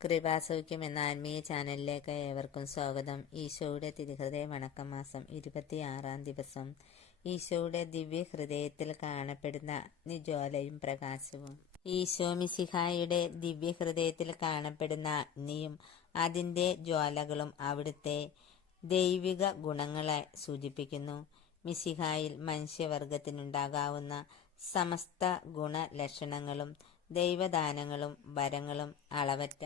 കൃപാസൗഖ്യം എന്ന ആത്മീയ ചാനലിലേക്ക് ഏവർക്കും സ്വാഗതം. ഈശോയുടെ തിരുഹൃദയ വണക്കം മാസം 26-ാം ദിവസം. ഈശോയുടെ ദിവ്യഹൃദയത്തിൽ കാണപ്പെടുന്ന അഗ്നിജ്വാലയും പ്രകാശവും. ഈശോ മിശിഹായുടെ ദിവ്യഹൃദയത്തിൽ കാണപ്പെടുന്ന അഗ്നിയും അതിൻ്റെ ജ്വാലകളും അവിടുത്തെ ദൈവിക ഗുണങ്ങളെ സൂചിപ്പിക്കുന്നു. മിശിഹായിൽ മനുഷ്യവർഗത്തിനുണ്ടാകാവുന്ന സമസ്ത ഗുണലക്ഷണങ്ങളും ദൈവദാനങ്ങളും വരങ്ങളും അളവറ്റ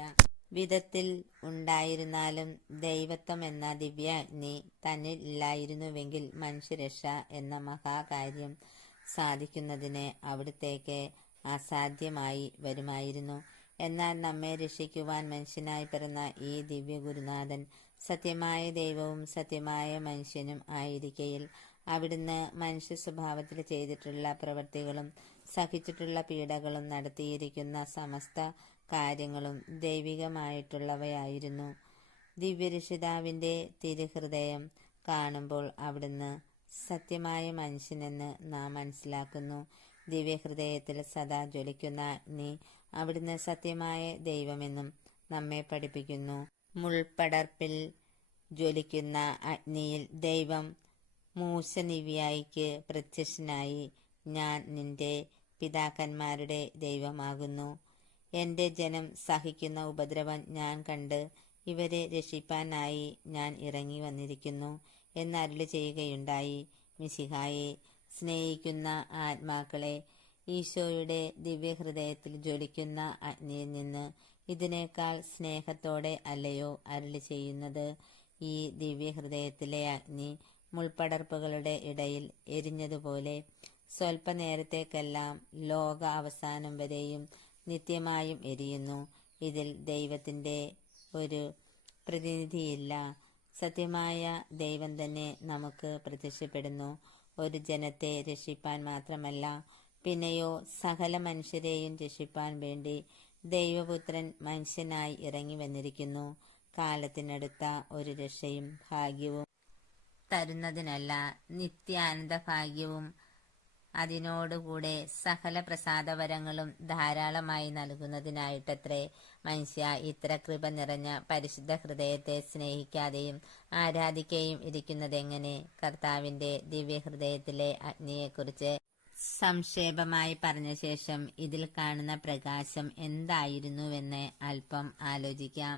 വിധത്തിൽ ഉണ്ടായിരുന്നാലും ദൈവത്വം എന്ന ദിവ്യാഗ്നി തന്നിൽ ഇല്ലായിരുന്നുവെങ്കിൽ മനുഷ്യരക്ഷ എന്ന മഹാകാര്യം സാധിക്കുന്നതിന് അവിടുത്തേക്ക് അസാധ്യമായി വരുമായിരുന്നു. എന്നാൽ നമ്മെ രക്ഷിക്കുവാൻ മനുഷ്യനായി പിറന്ന ഈ ദിവ്യ ഗുരുനാഥൻ സത്യമായ ദൈവവും സത്യമായ മനുഷ്യനും ആയിരിക്കയിൽ അവിടുന്ന് മനുഷ്യ സ്വഭാവത്തിൽ ചെയ്തിട്ടുള്ള പ്രവൃത്തികളും സഹിച്ചിട്ടുള്ള പീഡകളും നടത്തിയിരിക്കുന്ന സമസ്ത കാര്യങ്ങളും ദൈവികമായിട്ടുള്ളവയായിരുന്നു. ദിവ്യരക്ഷിതാവിൻ്റെ തിരുഹൃദയം കാണുമ്പോൾ അവിടുന്ന് സത്യമായ മനുഷ്യനെന്ന് നാം മനസ്സിലാക്കുന്നു. ദിവ്യഹൃദയത്തിൽ സദാ ജ്വലിക്കുന്ന അഗ്നി അവിടുന്ന് സത്യമായ ദൈവമെന്നും നമ്മെ പഠിപ്പിക്കുന്നു. മുൾപടർപ്പിൽ ജ്വലിക്കുന്ന അഗ്നിയിൽ ദൈവം മൂസനിവ്യായിക്ക് പ്രത്യക്ഷനായി, ഞാൻ നിന്റെ പിതാക്കന്മാരുടെ ദൈവമാകുന്നു. എൻ്റെ ജനം സഹിക്കുന്ന ഉപദ്രവം ഞാൻ കണ്ട് ഇവരെ രക്ഷിപ്പാനായി ഞാൻ ഇറങ്ങി വന്നിരിക്കുന്നു എന്ന് അരുളി ചെയ്യുകയുണ്ടായി. മിശിഹായെ സ്നേഹിക്കുന്ന ആത്മാക്കളെ, ഈശോയുടെ ദിവ്യഹൃദയത്തിൽ ജ്വലിക്കുന്ന അഗ്നിയിൽ നിന്ന് ഇതിനേക്കാൾ സ്നേഹത്തോടെ അല്ലയോ അരുളി ചെയ്യുന്നത്? ഈ ദിവ്യഹൃദയത്തിലെ അഗ്നി മുൾപടർപ്പുകളുടെ ഇടയിൽ എരിഞ്ഞതുപോലെ സ്വൽപ്പനേരത്തേക്കെല്ലാം ലോക അവസാനം വരെയും നിത്യമായും എരിയുന്നു. ഇതിൽ ദൈവത്തിൻ്റെ ഒരു പ്രതിനിധിയില്ല. സത്യമായ ദൈവം തന്നെ നമുക്ക് പ്രത്യക്ഷപ്പെടുന്നു. ഒരു ജനത്തെ രക്ഷിപ്പാൻ മാത്രമല്ല, പിന്നെയോ സകല മനുഷ്യരെയും രക്ഷിപ്പാൻ വേണ്ടി ദൈവപുത്രൻ മനുഷ്യനായി ഇറങ്ങി വന്നിരിക്കുന്നു. കാലത്തിനടുത്ത ഒരു രക്ഷയും ഭാഗ്യവും തരുന്നതിനല്ല, നിത്യാനന്ദ ഭാഗ്യവും അതിനോടുകൂടെ സകല പ്രസാദവരങ്ങളും ധാരാളമായി നൽകുന്നതിനായിട്ടത്രേ മനുഷ്യ ഇത്ര കൃപ നിറഞ്ഞ പരിശുദ്ധ ഹൃദയത്തെ സ്നേഹിക്കാതെയും ആരാധിക്കുകയും ഇരിക്കുന്നതെങ്ങനെ? കർത്താവിൻ്റെ ദിവ്യഹൃദയത്തിലെ അഗ്നിയെക്കുറിച്ച് സംക്ഷേപമായി പറഞ്ഞ ശേഷം ഇതിൽ കാണുന്ന പ്രകാശം എന്തായിരുന്നുവെന്ന് അല്പം ആലോചിക്കാം.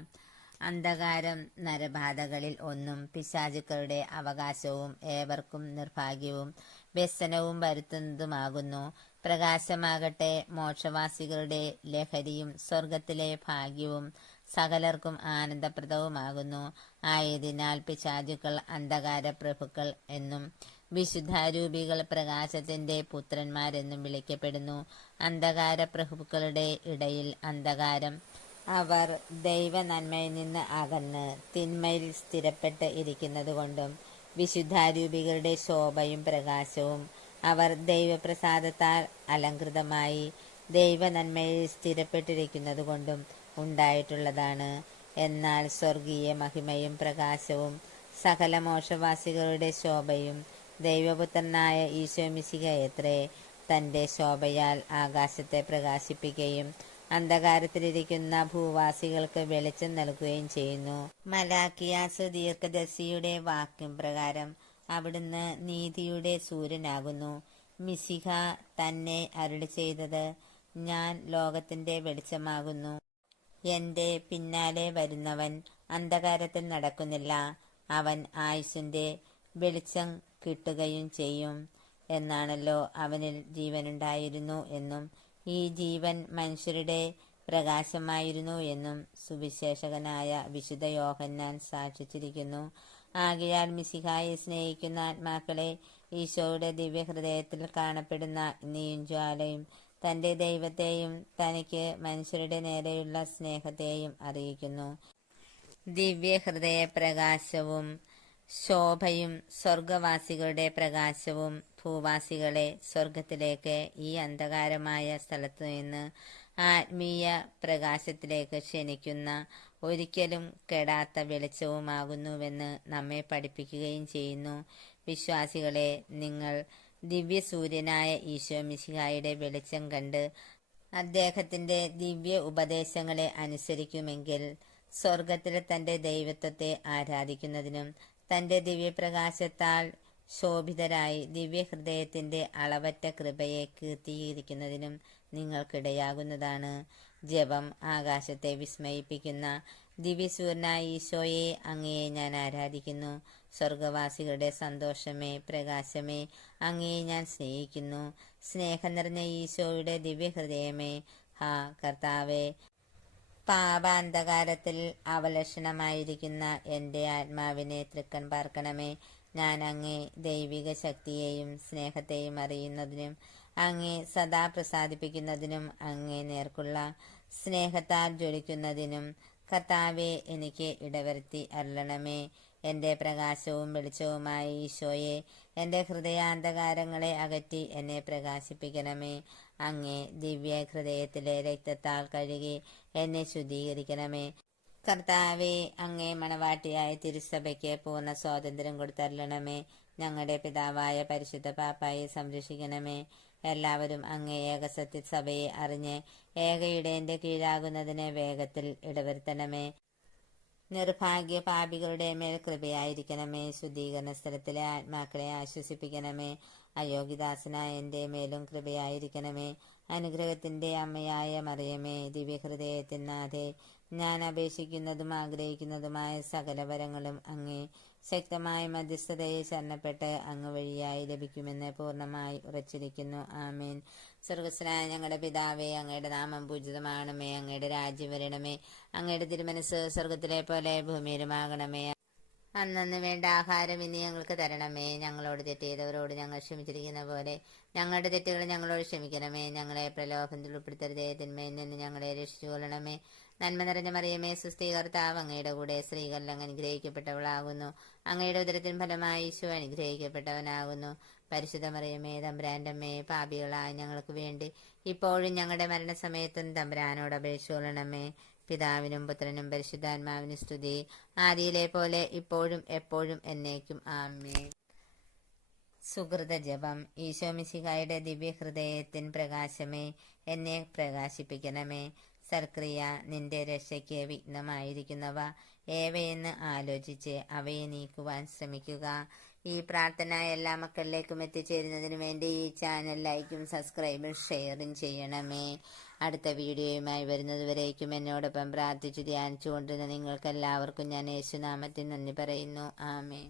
അന്ധകാരം നരബാധകളിൽ ഒന്നും പിശാചുക്കളുടെ അവകാശവും ഏവർക്കും നിർഭാഗ്യവും വ്യസനവും വരുത്തുന്നതുമാകുന്നു. പ്രകാശമാകട്ടെ മോക്ഷവാസികളുടെ ലഹരിയും സ്വർഗത്തിലെ ഭാഗ്യവും സകലർക്കും ആനന്ദപ്രദവുമാകുന്നു. ആയതിനാൽ പിശാചുക്കൾ അന്ധകാര പ്രഭുക്കൾ എന്നും വിശുദ്ധാരൂപികൾ പ്രകാശത്തിന്റെ പുത്രന്മാരെന്നും വിളിക്കപ്പെടുന്നു. അന്ധകാര പ്രഭുക്കളുടെ ഇടയിൽ അന്ധകാരം. അവർ ദൈവ നന്മയിൽ നിന്ന് അകന്ന് തിന്മയിൽ സ്ഥിരപ്പെട്ട് ഇരിക്കുന്നതുകൊണ്ടും വിശുദ്ധാരൂപികളുടെ ശോഭയും പ്രകാശവും അവർ ദൈവപ്രസാദത്താൽ അലങ്കൃതമായി ദൈവ നന്മയിൽ സ്ഥിരപ്പെട്ടിരിക്കുന്നതുകൊണ്ടും ഉണ്ടായിട്ടുള്ളതാണ്. എന്നാൽ സ്വർഗീയ മഹിമയും പ്രകാശവും സകല മോക്ഷവാസികളുടെ ശോഭയും ദൈവപുത്രനായ ഈശോ മിശിഹായത്രേ തൻ്റെ ശോഭയാൽ ആകാശത്തെ പ്രകാശിപ്പിക്കുകയും അന്ധകാരത്തിലിരിക്കുന്ന ഭൂവാസികൾക്ക് വെളിച്ചം നൽകുകയും ചെയ്യുന്നു. മലാക്കിയാസ് ദീർഘദർശിയുടെ വാക്യം പ്രകാരം അവിടുന്ന് നീതിയുടെ സൂര്യനാകുന്നു. മിശിഹ തന്നെ അരുളി ചെയ്തത്, ഞാൻ ലോകത്തിന്റെ വെളിച്ചമാകുന്നു. എൻ്റെ പിന്നാലെ വരുന്നവൻ അന്ധകാരത്തിൽ നടക്കുന്നില്ല, അവൻ ആയുസ്സിന്റെ വെളിച്ചം കിട്ടുകയും ചെയ്യും എന്നാണല്ലോ. അവനിൽ ജീവനുണ്ടായിരുന്നു എന്നും ഈ ജീവൻ മനുഷ്യരുടെ പ്രകാശമായിരുന്നു എന്നും സുവിശേഷകനായ വിശുദ്ധ യോഹന്നാൻ സാക്ഷിച്ചിരിക്കുന്നു. ആകയാൽ മിശിഹായെ സ്നേഹിക്കുന്ന ആത്മാക്കളെ, ഈശോയുടെ ദിവ്യഹൃദയത്തിൽ കാണപ്പെടുന്ന അഗ്നിയും ജ്വാലയും തൻ്റെ ദൈവത്തെയും തനിക്ക് മനുഷ്യരുടെ നേരെയുള്ള സ്നേഹത്തെയും അറിയിക്കുന്നു. ദിവ്യഹൃദയ പ്രകാശവും ശോഭയും സ്വർഗവാസികളുടെ പ്രകാശവും ഭൂവാസികളെ സ്വർഗത്തിലേക്ക്, ഈ അന്ധകാരമായ സ്ഥലത്തു നിന്ന് ആത്മീയ പ്രകാശത്തിലേക്ക് ക്ഷണിക്കുന്ന ഒരിക്കലും കെടാത്ത വെളിച്ചവുമാകുന്നുവെന്ന് നമ്മെ പഠിപ്പിക്കുകയും ചെയ്യുന്നു. വിശ്വാസികളെ, നിങ്ങൾ ദിവ്യസൂര്യനായ ഈശോ മിശിഹായുടെ വെളിച്ചം കണ്ട് അദ്ദേഹത്തിന്റെ ദിവ്യ ഉപദേശങ്ങളെ അനുസരിക്കുമെങ്കിൽ സ്വർഗത്തിലെ തന്റെ ദൈവത്വത്തെ ആരാധിക്കുന്നതിനും തന്റെ ദിവ്യപ്രകാശത്താൽ ശോഭിതരായി ദിവ്യഹൃദയത്തിന്റെ അളവറ്റ കൃപയെ കീർത്തീകരിക്കുന്നതിനും നിങ്ങൾക്കിടയാകുന്നതാണ്. ജപം. ആകാശത്തെ വിസ്മയിപ്പിക്കുന്ന ദിവ്യസൂര്യനായ ഈശോയെ, അങ്ങയെ ഞാൻ ആരാധിക്കുന്നു. സ്വർഗവാസികളുടെ സന്തോഷമേ, പ്രകാശമേ, അങ്ങയെ ഞാൻ സ്നേഹിക്കുന്നു. സ്നേഹം നിറഞ്ഞ ഈശോയുടെ ദിവ്യഹൃദയമേ, ഹാ കർത്താവേ, പാപാന്ധകാരത്തിൽ അവലക്ഷണമായിരിക്കുന്ന എൻ്റെ ആത്മാവിനെ തൃക്കൺ പാർക്കണമേ. ഞാൻ അങ്ങേ ദൈവിക ശക്തിയെയും സ്നേഹത്തെയും അറിയുന്നതിനും അങ്ങേ സദാ പ്രസാദിപ്പിക്കുന്നതിനും അങ്ങേ നേർക്കുള്ള സ്നേഹത്താൽ ജ്വലിക്കുന്നതിനും കർത്താവെ എനിക്ക് ഇടവരുത്തി അരുളണമേ. എൻ്റെ പ്രകാശവും വെളിച്ചവുമായ ഈശോയെ, എൻ്റെ ഹൃദയാന്ധകാരങ്ങളെ അകറ്റി എന്നെ പ്രകാശിപ്പിക്കണമേ. അങ്ങേ ദിവ്യ ഹൃദയത്തിലെ രക്തത്താൽ കഴുകി എന്നെ ശുദ്ധീകരിക്കണമേ. കർത്താവെ, അങ്ങേ മണവാട്ടിയായ തിരുസഭയ്ക്ക് പൂർണ്ണ സ്വാതന്ത്ര്യം കൊടുത്തരുളണമേ. ഞങ്ങളുടെ പിതാവായ പരിശുദ്ധ പാപ്പായെ സംരക്ഷിക്കണമേ. എല്ലാവരും അങ്ങേ ഏകസത്യ സഭയെ അറിഞ്ഞ് ഏകയിടേന്റെ കീഴാകുന്നതിന് വേഗത്തിൽ ഇടവരുത്തണമേ. നിർഭാഗ്യ പാപികളുടെ മേൽ കൃപയായിരിക്കണമേ. ശുദ്ധീകരണ സ്ഥലത്തിലെ ആത്മാക്കളെ ആശ്വസിപ്പിക്കണമേ. അയോഗ്യദാസനായ എൻ്റെ മേലും കൃപയായിരിക്കണമേ. അനുഗ്രഹത്തിന്റെ അമ്മയായ മറിയമേ, ദിവ്യഹൃദയത്തിനാഥേ, ഞാൻ അപേക്ഷിക്കുന്നതും ആഗ്രഹിക്കുന്നതുമായ സകല വരങ്ങളും അങ്ങേ ശക്തമായ മധ്യസ്ഥതയെ ശരണപ്പെട്ട് അങ്ങ് വഴിയായി ലഭിക്കുമെന്ന് പൂർണ്ണമായി ഉറച്ചിരിക്കുന്നു. ആമേൻ. സ്വർഗസ്വനായ ഞങ്ങളുടെ പിതാവേ, അങ്ങയുടെ നാമം പൂജിതമാകണമേ. അങ്ങയുടെ രാജ്യം വരണമേ. അങ്ങയുടെ തിരുമനസ് സ്വർഗത്തിലെ പോലെ ഭൂമിയിലുമാകണമേ. അന്നന്ന് വേണ്ട ആഹാരം ഇനി ഞങ്ങൾക്ക് തരണമേ. ഞങ്ങളോട് തെറ്റ് ചെയ്തവരോട് ഞങ്ങൾ ക്ഷമിച്ചിരിക്കുന്ന പോലെ ഞങ്ങളുടെ തെറ്റുകൾ ഞങ്ങളോട് ക്ഷമിക്കണമേ. ഞങ്ങളെ പ്രലോഭനത്തിൽ ഉൾപ്പെടുത്തരുതേ, തിന്മയിൽ നിന്ന് ഞങ്ങളെ രക്ഷിച്ചുകൊള്ളണമേ. നന്മ നിറഞ്ഞ മറിയമേ, സുസ്ഥി, കർത്താവ് അങ്ങയുടെ കൂടെ സ്ത്രീകളിൽ അങ്ങ് അനുഗ്രഹിക്കപ്പെട്ടവളാകുന്നു. അങ്ങയുടെ ഉദരത്തിൻ ഫലമായി ഈശോ അനുഗ്രഹിക്കപ്പെട്ടവനാകുന്നു. പരിശുദ്ധ മറിയമേ, തമ്പുരാന്റെ അമ്മേ, പാപികളായ ഞങ്ങൾക്ക് വേണ്ടി ഇപ്പോഴും ഞങ്ങളുടെ മരണസമയത്തും തമ്പുരാനോട് അപേക്ഷിച്ചുകൊള്ളണമേ. പിതാവിനും പുത്രനും പരിശുദ്ധാത്മാവിനും സ്തുതി, ആദിയിലെ പോലെ ഇപ്പോഴും എപ്പോഴും എന്നേക്കും. ആമേൻ. സുഹൃത ജപം. ഈശോ മിശിഹായുടെ ദിവ്യഹൃദയത്തിൻ പ്രകാശമേ, എന്നെ പ്രകാശിപ്പിക്കണമേ. സൽക്രിയ. നിന്റെ രക്ഷയ്ക്ക് വിഘ്നമായിരിക്കുന്നവ ഏവയെന്ന് ആലോചിച്ച് അവയെ നീക്കുവാൻ ശ്രമിക്കുക. ഈ പ്രാർത്ഥന എല്ലാ മക്കളിലേക്കും എത്തിച്ചേരുന്നതിന് വേണ്ടി ഈ ചാനൽ ലൈക്കും സബ്സ്ക്രൈബും ഷെയറും ചെയ്യണമേ. അടുത്ത വീഡിയോയുമായി വരുന്നതുവരേക്കും എന്നോടൊപ്പം പ്രാർത്ഥിച്ചു ധ്യാനിച്ചുകൊണ്ടിരുന്ന നിങ്ങൾക്കെല്ലാവർക്കും ഞാൻ യേശുനാമത്തിൽ നന്ദി പറയുന്നു. ആമേൻ.